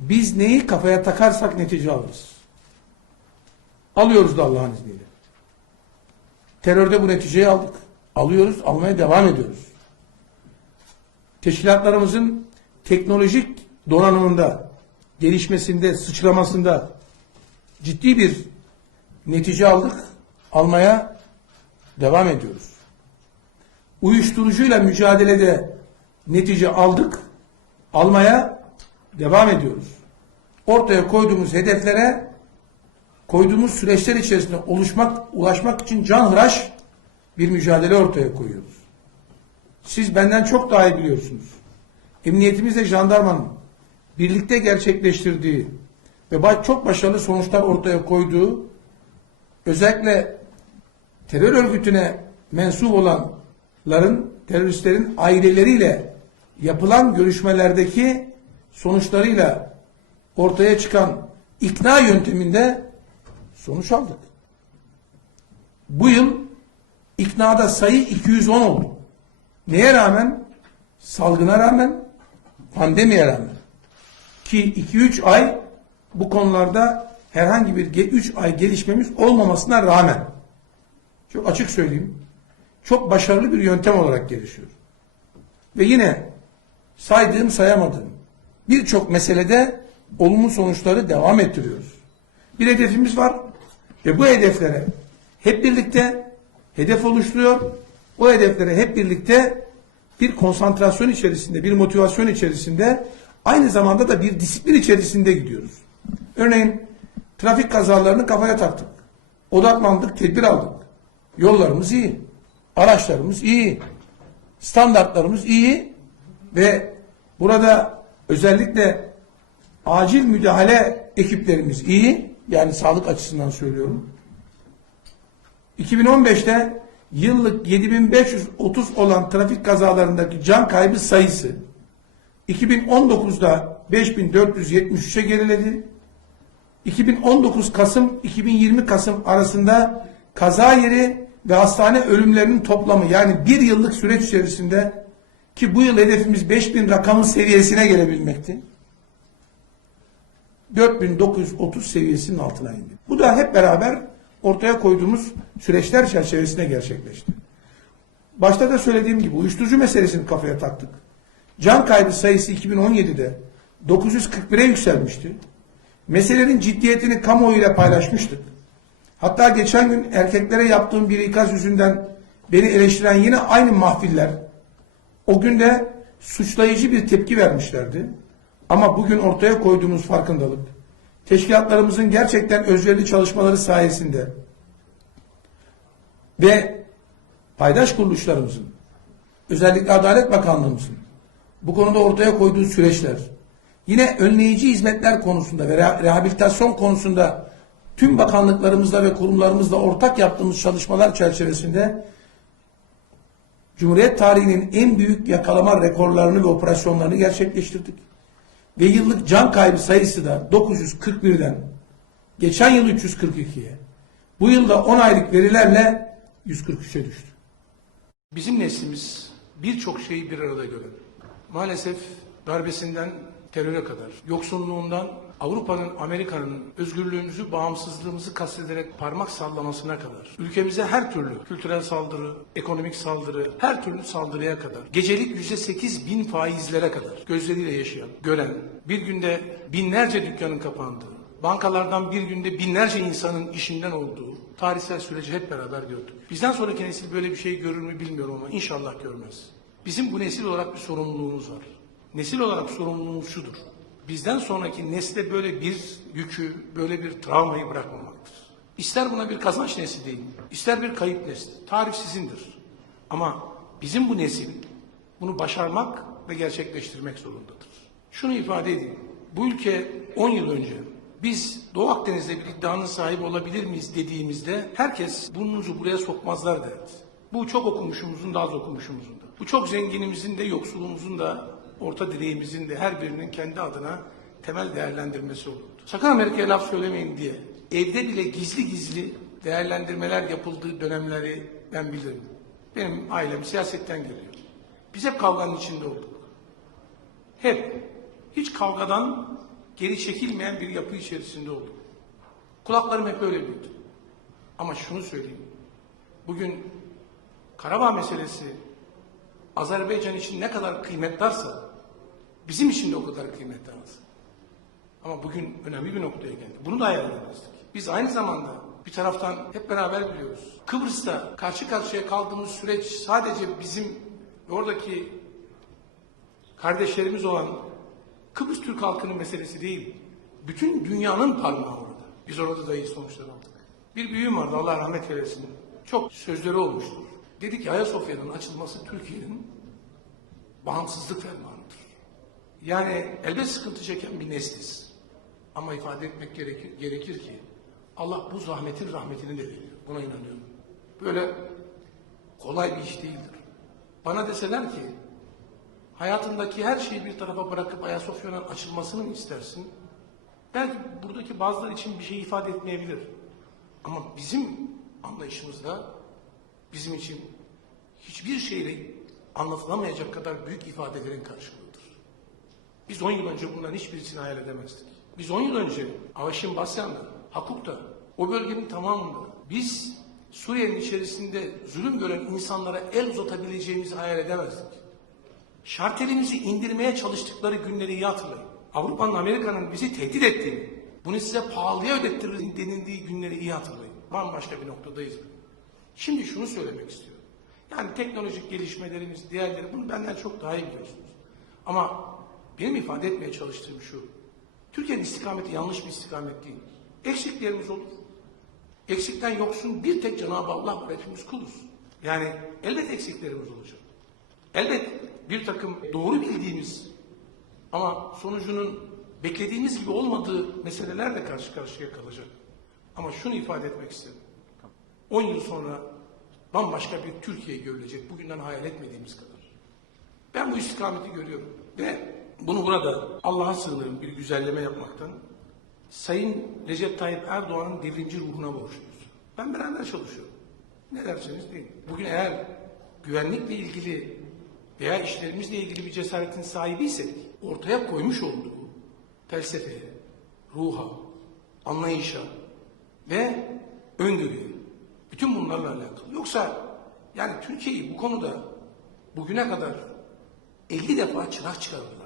Biz neyi kafaya takarsak netice alırız. Alıyoruz da Allah'ın izniyle. Terörde bu neticeyi aldık. Alıyoruz, almaya devam ediyoruz. Teşkilatlarımızın teknolojik donanımında, gelişmesinde, sıçramasında ciddi bir netice aldık, almaya devam ediyoruz. Uyuşturucuyla mücadelede netice aldık, almaya devam ediyoruz. Ortaya koyduğumuz hedeflere, koyduğumuz süreçler içerisinde oluşmak, ulaşmak için canhıraş bir mücadele ortaya koyuyoruz. Siz benden çok daha iyi biliyorsunuz. Emniyetimizle jandarmanın birlikte gerçekleştirdiği ve çok başarılı sonuçlar ortaya koyduğu özellikle terör örgütüne mensup olanların, teröristlerin aileleriyle yapılan görüşmelerdeki sonuçlarıyla ortaya çıkan ikna yönteminde sonuç aldık. Bu yıl iknada sayı 210 oldu. Neye rağmen? Salgına rağmen, pandemiye rağmen. Ki 2-3 ay bu konularda herhangi bir 3 ay gelişmemiz olmamasına rağmen çok açık söyleyeyim çok başarılı bir yöntem olarak gelişiyor. Ve yine saydığım sayamadığım birçok meselede olumlu sonuçları devam ettiriyoruz. Bir hedefimiz var ve bu hedeflere hep birlikte hedef oluşturuyor. O hedeflere hep birlikte bir konsantrasyon içerisinde, bir motivasyon içerisinde aynı zamanda da bir disiplin içerisinde gidiyoruz. Örneğin trafik kazalarını kafaya taktık. Odaklandık, tedbir aldık. Yollarımız iyi. Araçlarımız iyi. Standartlarımız iyi ve burada özellikle acil müdahale ekiplerimiz iyi. Yani sağlık açısından söylüyorum. 2015'te yıllık 7530 olan trafik kazalarındaki can kaybı sayısı 2019'da 5473'e geriledi. 2019 Kasım 2020 Kasım arasında kaza yeri ve hastane ölümlerinin toplamı yani bir yıllık süreç içerisinde ki bu yıl hedefimiz 5000 rakamı seviyesine gelebilmekti. 4930 seviyesinin altına indi. Bu da hep beraber ortaya koyduğumuz süreçler çerçevesinde gerçekleşti. Başta da söylediğim gibi uyuşturucu meselesini kafaya taktık. Can kaybı sayısı 2017'de 941'e yükselmişti. Meselenin ciddiyetini kamuoyuyla paylaşmıştık. Hatta geçen gün erkeklere yaptığım bir ikaz yüzünden beni eleştiren yine aynı mahfiller o günde suçlayıcı bir tepki vermişlerdi. Ama bugün ortaya koyduğumuz farkındalık, teşkilatlarımızın gerçekten özverili çalışmaları sayesinde ve paydaş kuruluşlarımızın, özellikle Adalet Bakanlığımızın bu konuda ortaya koyduğu süreçler, yine önleyici hizmetler konusunda ve reha- rehabilitasyon konusunda tüm bakanlıklarımızla ve kurumlarımızla ortak yaptığımız çalışmalar çerçevesinde Cumhuriyet tarihinin en büyük yakalama rekorlarını ve operasyonlarını gerçekleştirdik. Ve yıllık can kaybı sayısı da 941'den geçen yıl 342'ye bu yılda 10 aylık verilerle 143'e düştü. Bizim neslimiz birçok şeyi bir arada gören. Maalesef darbesinden teröre kadar, yoksulluğundan Avrupa'nın, Amerika'nın özgürlüğümüzü, bağımsızlığımızı kastederek parmak sallamasına kadar, ülkemize her türlü kültürel saldırı, ekonomik saldırı, her türlü saldırıya kadar, gecelik yüzde sekiz bin faizlere kadar gözleriyle yaşayan, gören, bir günde binlerce dükkanın kapandığı, bankalardan bir günde binlerce insanın işinden olduğu tarihsel süreci hep beraber gördük. Bizden sonraki nesil böyle bir şey görür mü bilmiyorum ama inşallah görmez. Bizim bu nesil olarak bir sorumluluğumuz var. Nesil olarak sorumluluğumuz şudur. Bizden sonraki nesle böyle bir yükü, böyle bir travmayı bırakmamaktır. İster buna bir kazanç nesli deyin, ister bir kayıp nesli. Tarih sizindir. Ama bizim bu nesil bunu başarmak ve gerçekleştirmek zorundadır. Şunu ifade edeyim. Bu ülke 10 yıl önce biz Doğu Akdeniz'de bir iddianın sahibi olabilir miyiz dediğimizde herkes burnunuzu buraya sokmazlar derdi. Bu çok okumuşumuzun da az okumuşumuzun da. Bu çok zenginimizin de yoksulumuzun da orta direğimizin de her birinin kendi adına temel değerlendirmesi olurdu. Sakın Amerika'ya laf söylemeyin diye evde bile gizli gizli değerlendirmeler yapıldığı dönemleri ben bilirim. Benim ailem siyasetten geliyor. Biz hep kavganın içinde olduk. Hep. Hiç kavgadan geri çekilmeyen bir yapı içerisinde olduk. Kulaklarım hep öyle büyüdü. Ama şunu söyleyeyim. Bugün Karabağ meselesi Azerbaycan için ne kadar kıymettarsa bizim için de o kadar kıymetli aslında. Ama bugün önemli bir noktaya geldi. Bunu da hayal edemezdik. Biz aynı zamanda bir taraftan hep beraber biliyoruz. Kıbrıs'ta karşı karşıya kaldığımız süreç sadece bizim oradaki kardeşlerimiz olan Kıbrıs Türk halkının meselesi değil. Bütün dünyanın parmağı orada. Biz orada da iyi sonuçlar aldık. Bir büyüğüm vardı Allah rahmet eylesin. Çok sözleri olmuştur. Dedi ki Ayasofya'nın açılması Türkiye'nin bağımsızlık fermanıdır. Yani elbet sıkıntı çeken bir nesliz. Ama ifade etmek gerekir, gerekir ki Allah bu zahmetin rahmetini de veriyor. Buna inanıyorum. Böyle kolay bir iş değildir. Bana deseler ki hayatındaki her şeyi bir tarafa bırakıp Ayasofya'nın açılmasını mı istersin? Belki buradaki bazıları için bir şey ifade etmeyebilir. Ama bizim anlayışımızda bizim için hiçbir şeyle anlatılamayacak kadar büyük ifadelerin karşılığıdır. Biz 10 yıl önce bunların hiçbirisini hayal edemezdik. Biz 10 yıl önce Avaşin Basyan'da, Hakuk'ta, o bölgenin tamamında biz Suriye'nin içerisinde zulüm gören insanlara el uzatabileceğimizi hayal edemezdik. Şartelimizi indirmeye çalıştıkları günleri iyi hatırlayın. Avrupa'nın, Amerika'nın bizi tehdit ettiğini, bunu size pahalıya ödettiririz denildiği günleri iyi hatırlayın. Bambaşka bir noktadayız. Şimdi şunu söylemek istiyorum. Yani teknolojik gelişmelerimiz, diğerleri bunu benden çok daha iyi biliyorsunuz. Ama benim ifade etmeye çalıştığım şu. Türkiye'nin istikameti yanlış bir istikamet değil. Eksiklerimiz olur. Eksikten yoksun bir tek Cenab-ı Allah var. Hepimiz kuluz. Yani elbet eksiklerimiz olacak. Elbet bir takım doğru bildiğimiz ama sonucunun beklediğimiz gibi olmadığı meselelerle karşı karşıya kalacak. Ama şunu ifade etmek istedim. 10 yıl sonra bambaşka bir Türkiye görülecek. Bugünden hayal etmediğimiz kadar. Ben bu istikameti görüyorum. Ve bunu burada Allah'a sığınırım bir güzelleme yapmaktan. Sayın Recep Tayyip Erdoğan'ın devrimci ruhuna borçluyuz. Ben beraber çalışıyorum. Ne derseniz deyin. Bugün eğer güvenlikle ilgili veya işlerimizle ilgili bir cesaretin sahibiysek ortaya koymuş olduğu felsefeye, ruha, anlayışa ve öngörüye bütün bunlarla alakalı. Yoksa yani Türkiye'yi bu konuda bugüne kadar 50 defa çırak çıkardı.